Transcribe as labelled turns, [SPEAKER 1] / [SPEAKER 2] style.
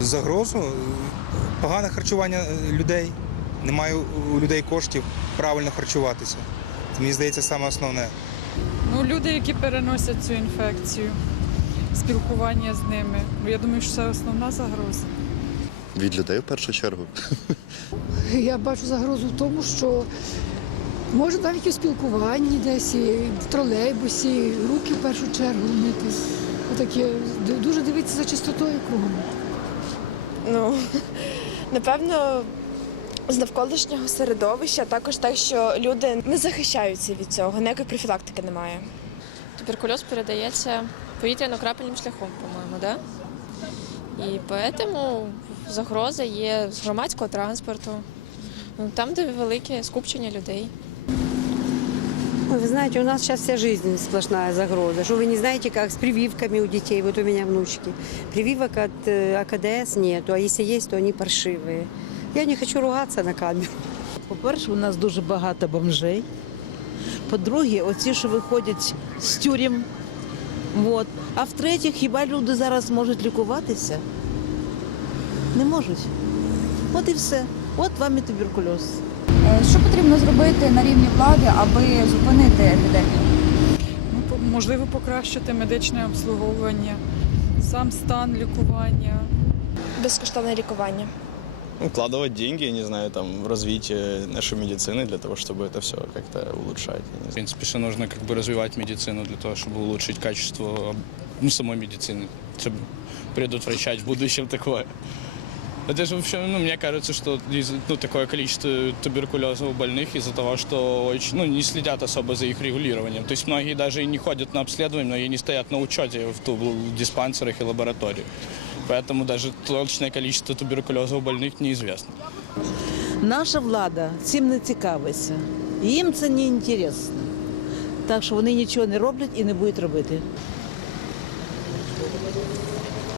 [SPEAKER 1] Загрозу, погане харчування е, людей, немає у людей коштів правильно харчуватися. Це, мені здається, саме основне.
[SPEAKER 2] Ну, люди, які переносять цю інфекцію, спілкування з ними. Ну, Я думаю, що це основна загроза.
[SPEAKER 3] Від людей в першу чергу.
[SPEAKER 4] Я бачу загрозу в тому, що може навіть у спілкуванні десь, і в тролейбусі, руки в першу чергу мити. Отаке, дуже дивитися за чистотою кругом.
[SPEAKER 5] Ну, напевно, з навколишнього середовища, також так, що люди не захищаються від цього, ніякої профілактики немає.
[SPEAKER 6] Туберкульоз передається повітряно-крапельним шляхом, по-моєму, да? І поэтому загроза є з громадського транспорту, ну, там, де велике скупчення людей.
[SPEAKER 7] Ой, Вы знаете, у нас сейчас вся жизнь сплошная загроза. Что вы не знаете, как с прививками у детей, вот у меня внучки. Прививок от э, АКДС нету, а если есть, то они паршивые. Я не хочу ругаться на камеру. По-перше, у нас дуже багато бомжей. По-друге, оці, що виходять з тюрем. От. А втретє, хіба люди зараз можуть лікуватися? Не можуть. От і все. От вам і туберкульоз.
[SPEAKER 8] Е, Що потрібно зробити на рівні влади, аби зупинити епідемію?
[SPEAKER 2] Ну, по- можливо, покращити медичне обслуговування, сам стан лікування.
[SPEAKER 9] Безкоштовне лікування.
[SPEAKER 10] Ну, вкладывать деньги, я не знаю, там, в развитие нашей медицины для того, чтобы это все как-то улучшать. я
[SPEAKER 11] не В знаю. принципе, что нужно как бы развивать медицину для того, чтобы улучшить качество ну, самой медицины, чтобы предотвращать в будущем такое. Это же вообще, ну, мне кажется, что из- ну, такое количество туберкулезов больных из-за того, что очень, ну, не следят особо за их регулированием. То есть многие даже и не ходят на обследование, многие не стоят на учете в, ту- в диспансерах и лабораториях. Поэтому даже точное количество туберкулезов больных неизвестно.
[SPEAKER 7] Наша влада цим не цікавиться. Їм це не інтересно. Так що вони нічого не роблять і не будуть робити.